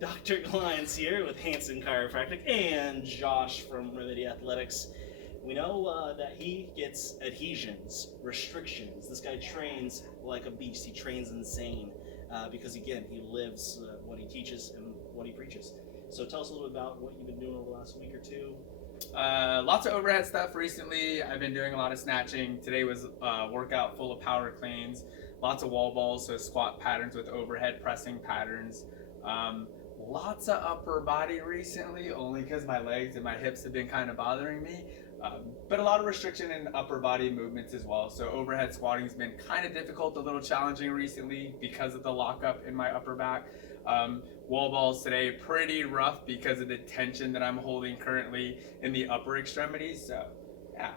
Dr. Glines here with Hanson Chiropractic and Josh from Remedy Athletics. We know that he gets adhesions, restrictions. This guy trains like a beast. He trains insane because, again, he lives what he teaches and what he preaches. So tell us a little bit about what you've been doing over the last week or two. Lots of overhead stuff recently. I've been doing a lot of snatching. Today was a workout full of power cleans, lots of wall balls, so squat patterns with overhead pressing patterns. Lots of upper body recently, only because my legs and my hips have been kind of bothering me. But a lot of restriction in upper body movements as well. So overhead squatting has been kind of difficult, a little challenging recently because of the lockup in my upper back. Wall balls today, pretty rough because of the tension that I'm holding currently in the upper extremities. So, yeah.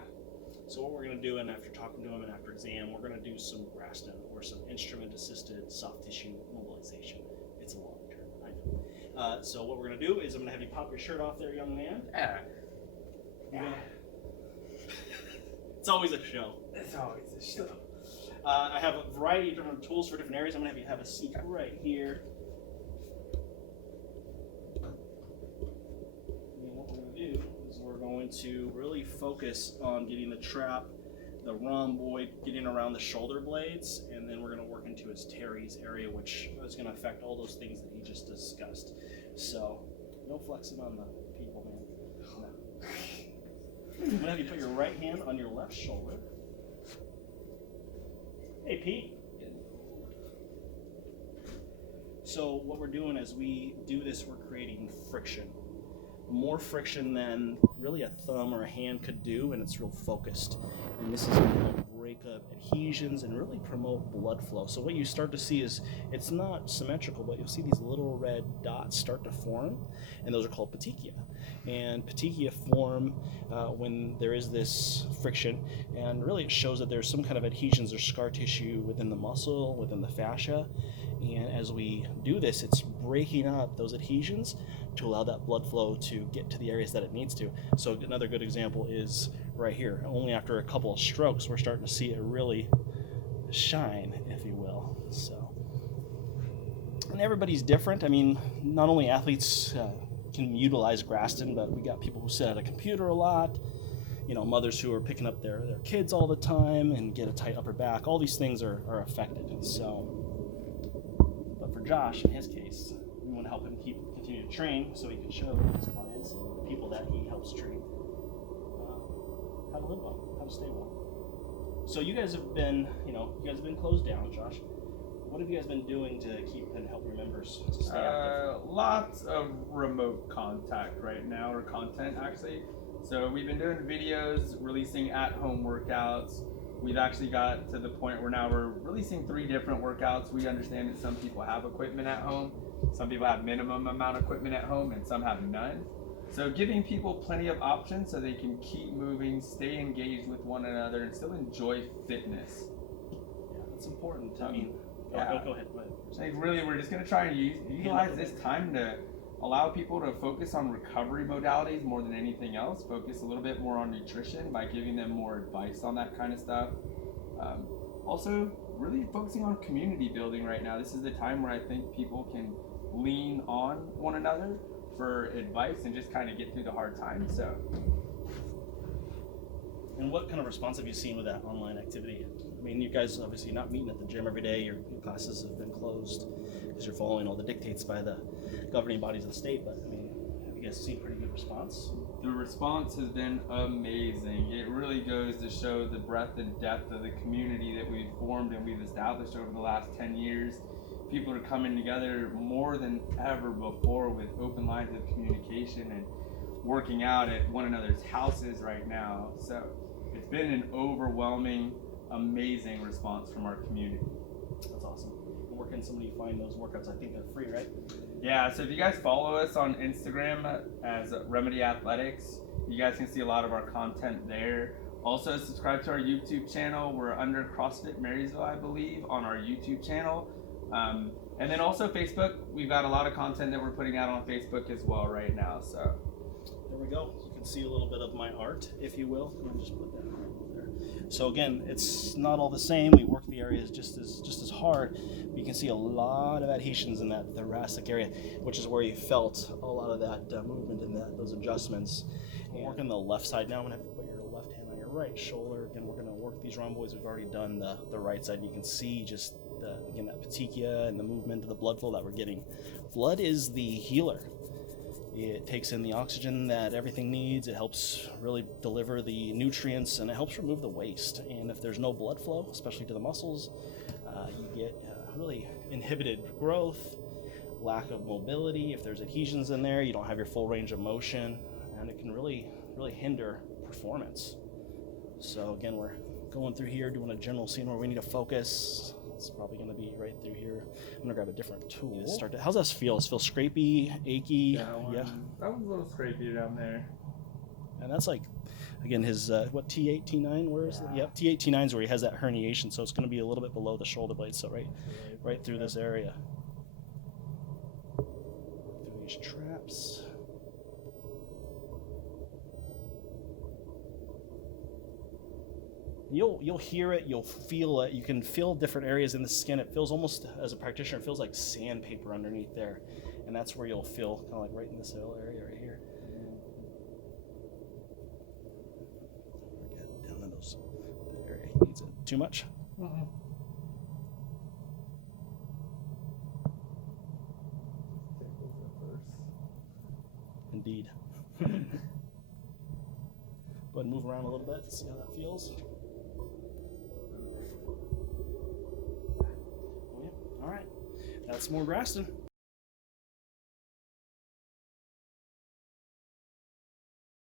So what we're going to do, and after talking to him and after exam, we're going to do some Graston or some instrument-assisted soft tissue mobilization. It's a long term, I know. So what we're going to do is I'm going to have you pop your shirt off there, young man. Yeah. It's always a show. It's always a show. I have a variety of different tools for different areas. I'm going to have you have a seat right here. And what we're going to do is we're going to really focus on getting the trap, the rhomboid, getting around the shoulder blades, and then we're going to work into his teres area, which is going to affect all those things that he just discussed. So, no flexing on the people, man. No. I'm going to have you put your right hand on your left shoulder. Hey, Pete. So what we're doing as we do this, we're creating friction. More friction than really a thumb or a hand could do, and it's real focused. And this is going to help break up adhesions and really promote blood flow. So what you start to see is, it's not symmetrical, but you'll see these little red dots start to form, and those are called petechia. And petechia form when there is this friction, and really it shows that there's some kind of adhesions or scar tissue within the muscle, within the fascia. And as we do this, it's breaking up those adhesions to allow that blood flow to get to the areas that it needs to. So another good example is right here. Only after a couple of strokes, we're starting to see it really shine, if you will. So, and everybody's different. I mean, not only athletes can utilize Graston, but we got people who sit at a computer a lot. You know, mothers who are picking up their kids all the time and get a tight upper back. All these things are affected. So, but for Josh, in his case, we want to help him continue to train so he can show his clients and the people that he helps treat how to live well, how to stay well. So you guys have been, closed down, Josh. What have you guys been doing to keep and help your members to stay active? Lots of remote contact right now, or content actually. So we've been doing videos, releasing at-home workouts. We've actually got to the point where now we're releasing 3 different workouts. We understand that some people have equipment at home, some people have minimum amount of equipment at home, and some have none. So giving people plenty of options so they can keep moving, stay engaged with one another, and still enjoy fitness. Yeah, that's important. I mean, go ahead. I think really we're just going to try and utilize this time to allow people to focus on recovery modalities more than anything else, focus a little bit more on nutrition by giving them more advice on that kind of stuff. Also, really focusing on community building right now. This is the time where I think people can lean on one another for advice and just kind of get through the hard times. So. And what kind of response have you seen with that online activity? I mean, you guys obviously not meeting at the gym every day. Your classes have been closed because you're following all the dictates by the governing bodies of the state. But I mean, have you guys seen pretty good response? The response has been amazing. It really goes to show the breadth and depth of the community that we've formed and we've established over the last 10 years. People are coming together more than ever before with open lines of communication and working out at one another's houses right now. So it's been an overwhelming, amazing response from our community. That's awesome. Where can somebody find those workouts? I think they're free, right? Yeah, so if you guys follow us on Instagram as Remedy Athletics, you guys can see a lot of our content there. Also, subscribe to our YouTube channel. We're under CrossFit Marysville, I believe, on our YouTube channel. And then also Facebook. We've got a lot of content that we're putting out on Facebook as well right now. So there we go. You can see a little bit of my art, if you will. Let me just put that right there. So again, it's not all the same. We work the areas just as hard. But you can see a lot of adhesions in that thoracic area, which is where you felt a lot of that movement and those adjustments. And working the left side now. I'm gonna have you put your left hand on your right shoulder. Again, we're gonna work these rhomboids. We've already done the right side. You can see just again that petechia and the movement of the blood flow that we're getting. Blood is the healer. It takes in the oxygen that everything needs. It helps really deliver the nutrients, and it helps remove the waste. And if there's no blood flow, especially to the muscles, you get really inhibited growth, lack of mobility. If there's adhesions in there, you don't have your full range of motion, and it can really hinder performance. So again, we're going through here, doing a general scene where we need to focus. It's probably going to be right through here. I'm going to grab a different tool. How's this feel? Does it feel scrapey, achy? Yeah. That was a little scrapey down there. And that's like, again, his, what, T8, T9? Where is it? Yep, T8, T9 is where he has that herniation, so it's going to be a little bit below the shoulder blade, so right through this area. Through these traps. You'll hear it, you'll feel it, you can feel different areas in the skin. It feels almost, as a practitioner, it feels like sandpaper underneath there. And that's where you'll feel, kind of like right in this little area right here. Get down in that area. He needs it. Too much? Indeed. Go ahead and move around a little bit, see how that feels. All right, that's more Graston.